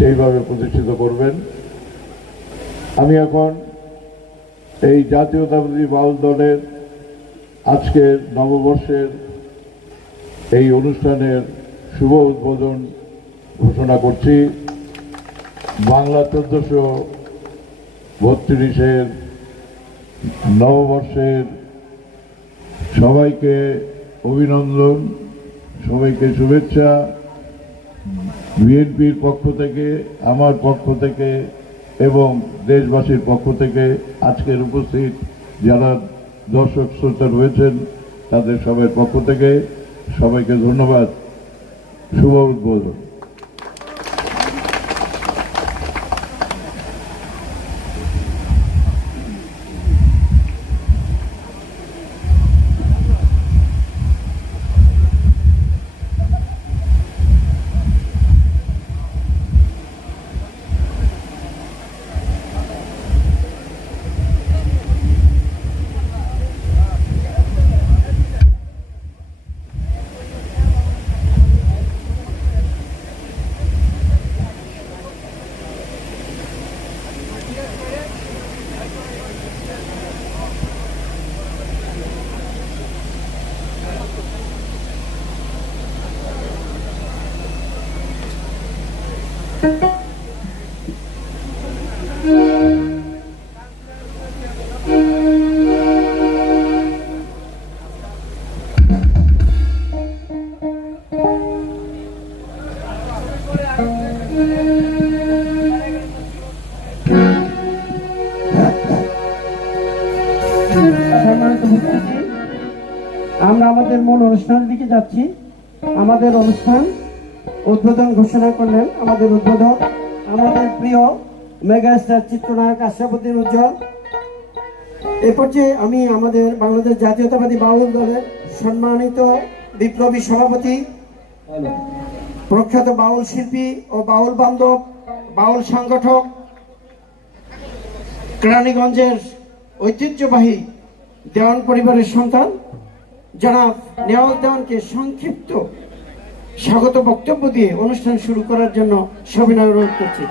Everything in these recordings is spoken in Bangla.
সেইভাবে প্রতিষ্ঠিত করবেন। আমি এখন এই জাতীয়তাবাদী বাউল দলের আজকের নববর্ষের এই অনুষ্ঠানের শুভ উদ্বোধন ঘোষণা করছি। বাংলা চোদ্দশো বত্রিশের নববর্ষের সবাইকে অভিনন্দন, সবাইকে শুভেচ্ছা। বিএনপির পক্ষ থেকে, আমার পক্ষ থেকে এবং দেশবাসীর পক্ষ থেকে আজকের উপস্থিত যারা দর্শক শ্রোতা রয়েছেন, তাদের সবাই পক্ষ থেকে সবাইকে ধন্যবাদ। শুভ উদ্বোধন। আমরা আমাদের মূল অনুষ্ঠানের দিকে যাচ্ছি। আমাদের অনুষ্ঠান উদ্বোধন ঘোষণা করলেন আমাদের উদ্বোধক, আমাদের প্রিয় মেগা স্টার চিত্রনায়ক আশরাফুদ্দিন উজ্জ্বল। এ পর্যায়ে আমি আমাদের বাংলাদেশ জাতীয়তাবাদী বাউল দলের সম্মানিত বিপ্লবী সভাপতি, প্রখ্যাত বাউল শিল্পী ও বাউল বান্ধব, বাউল সংগঠক কেরানীগঞ্জের ঐতিহ্যবাহী দেওয়ান পরিবারের সন্তান, জনাব নেওয়াল দেওয়ানকে সংক্ষিপ্ত স্বাগত বক্তব্য দিয়ে অনুষ্ঠান শুরু করার জন্য সবিনয় অনুরোধ করছি।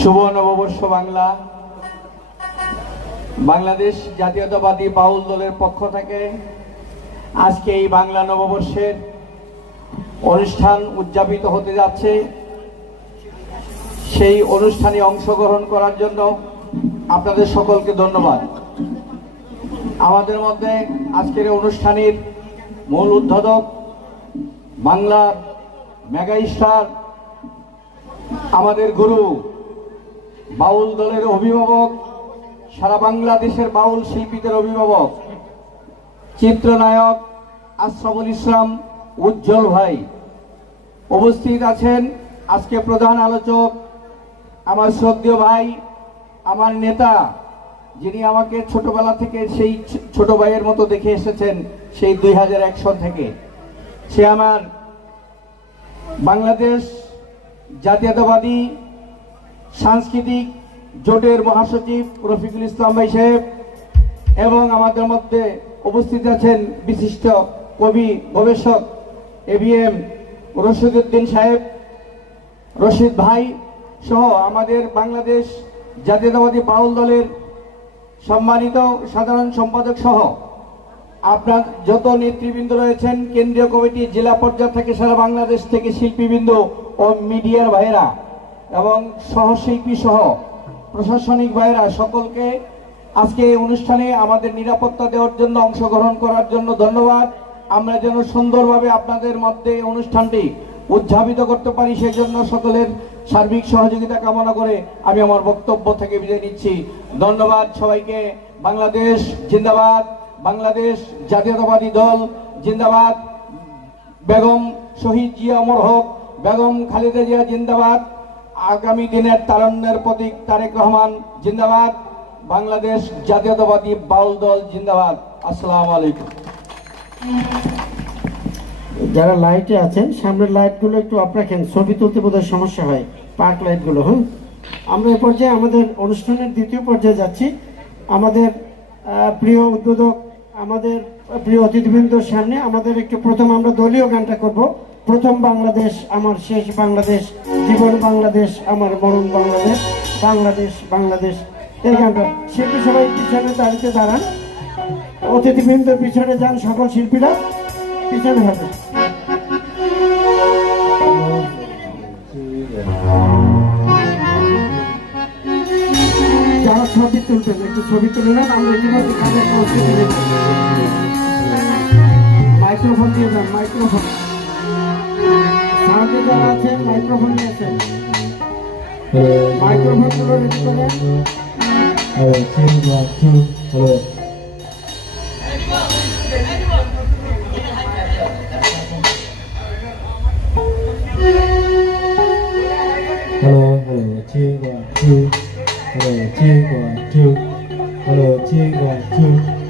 শুভ নববর্ষ বাংলা। বাংলাদেশ জাতীয়তাবাদী বাউল দলের পক্ষ থেকে আজকে এই বাংলা নববর্ষের অনুষ্ঠান উদযাপিত হতে যাচ্ছে। সেই অনুষ্ঠানে অংশগ্রহণ করার জন্য আপনাদের সকলকে ধন্যবাদ। আমাদের মধ্যে আজকের অনুষ্ঠানের মূল উদ্বোধক বাংলার মেগা স্টার, আমাদের গুরু, বাউল দলের অভিভাবক, সারা বাংলাদেশের বাউল শিল্পীদের অভিভাবক, চিত্রনায়ক আশরাফুল ইসলাম উজ্জ্বল ভাই। উপস্থিত আছেন আজকে প্রধান আলোচক, আমার শ্রদ্ধেয় ভাই, আমার নেতা, যিনি আমাকে ছোটবেলা থেকে সেই ছোট ভাইয়ের মতো দেখে এসেছেন সেই দুই হাজার এক সন থেকে। সে আমার বাংলাদেশ জাতীয়তাবাদী সাংস্কৃতিক জোটের মহাসচিব রফিকুল ইসলাম ভাই সাহেব এবং আমাদের মধ্যে উপস্থিত আছেন বিশিষ্ট কবি গবেষক এবিএম রশিদুদ্দিন সাহেব, রশিদ ভাই সহ আমাদের বাংলাদেশ জাতীয়তাবাদী বাউল দলের সম্মানিত সাধারণ সম্পাদক সহ আপনার যত নেতৃবৃন্দ রয়েছেন, কেন্দ্রীয় কমিটি, জেলা পর্যায় থেকে সারা বাংলাদেশ থেকে শিল্পীবৃন্দ ও মিডিয়ার ভাইরা এবং সহশিল্পী সহ প্রশাসনিক ভাইরা সকলকে আজকে এই অনুষ্ঠানে আমাদের নিরাপত্তা দেওয়ার জন্য অংশগ্রহণ করার জন্য ধন্যবাদ। আমরা যেন সুন্দরভাবে আপনাদের মধ্যে অনুষ্ঠানটি উদযাপিত করতে পারি সেই জন্য সকলের সার্বিক সহযোগিতা কামনা করে আমি আমার বক্তব্য থেকে বিদায় নিচ্ছি। ধন্যবাদ সবাইকে। বাংলাদেশ জিন্দাবাদ। বাংলাদেশ জাতীয়তাবাদী দল জিন্দাবাদ। বেগম শহীদ জিয়া অমর হক, বেগম খালেদা জিয়া জিন্দাবাদ। আগামী দিনের তারণ্যের প্রতীক তারেক রহমান জিন্দাবাদ। বাংলাদেশ জাতীয়তাবাদী বাউল দল জিন্দাবাদ। আসসালাম আলাইকুম। যারা লাইটে আছেন, সামনের লাইটগুলো একটু আপ রাখেন ছবি তুলতে বোধহয় সমস্যা হয়, পার্ক লাইটগুলো হ্যাঁ আমরা এ পর্যায়ে আমাদের অনুষ্ঠানের দ্বিতীয় পর্যায়ে যাচ্ছি। আমাদের প্রিয় উদ্বোধক আমাদের প্রিয় অতিথিবৃন্দর সামনে, আমাদের একটু প্রথম আমরা দলীয় গানটা করব। প্রথম বাংলাদেশ আমার শেষ বাংলাদেশ, জীবন বাংলাদেশ আমার মরণ বাংলাদেশ বাংলাদেশ বাংলাদেশ। এই গানটা শিল্পী সবাই পিছনে দাঁড়িয়ে দাঁড়ান। অতিথিবৃন্দ পিছনে যান সকল শিল্পীরা, পিছনে হবে। একটু ছবি তুলে নেন আমরা ইতিমধ্যে কাজের দেব মাইক্রোফোন দিয়ে যান মাইক্রোফোন সামনে যারা আছেন মাইক্রোফোন নিয়েছেন মাইক্রোফোনগুলো রেডি করেন hello. Hello, hello, two, one, two. Hello, two, one, two. 还有坚果汁。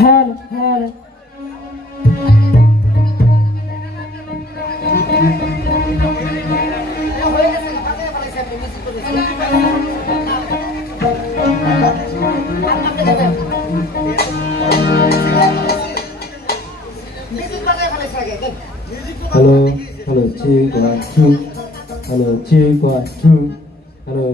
hello hello Hello, hello, two, one, two. Hello, two, one, two. Hello.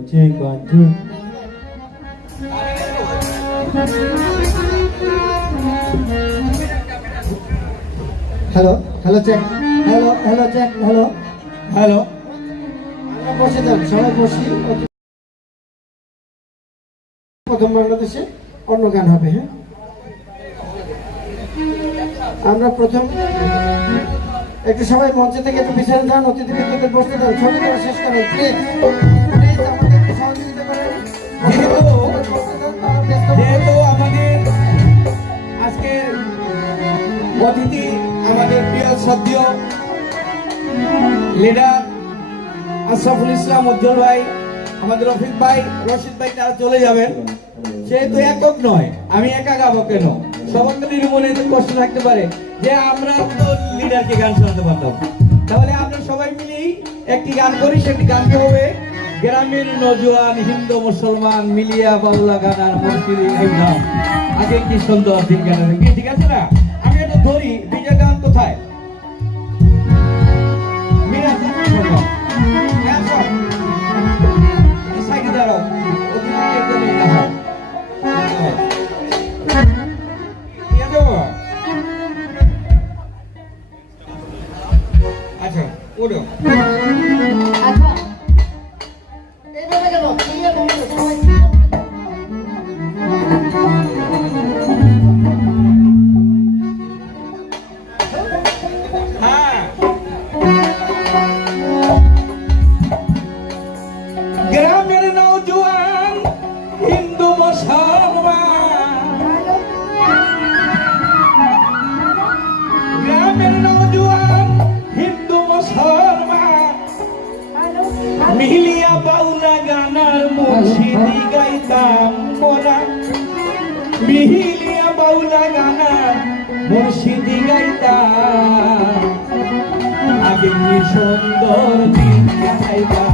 Hello hello check hello hello check hello hello আমরা বসে যান, সবাই বসি। প্রথম বাংলাদেশে অন্য গান হবে হ্যাঁ? আমরা প্রথম একটু সবাই মঞ্চে থেকে একটু পিছনে যান, অতিথিবৃন্দদের বসতে দেন। ছবি শেষ করেন। অতিথি, আমাদের প্রিয় সদ্য লিডার আশরাফুল ইসলাম উজ্জ্বল ভাই, আমাদের রফিক ভাই, রশিদ ভাই, তারা চলে যাবেন। সেহেতু একক নয়, আমি একা গাবো কেন? সবার মনে কষ্ট থাকতে পারে যে আমরা তো লিডারকে গান শোনাতে পারতাম। তাহলে আমরা সবাই মিলেই একটি গান করি, সেটি গানকে হবে? গ্রামের নজওয়ান হিন্দু মুসলমান মিলিয়া বাউলা গান আর মুর্শিদি আগে কি সুন্দর ঠিক আছে না? ধরি বিজয় গান কোথায়? আচ্ছা তুমি মিহিলিয়া বাউলা গানার মুর্শিদি গাইতাম। সুন্দর দিন কাটাইবা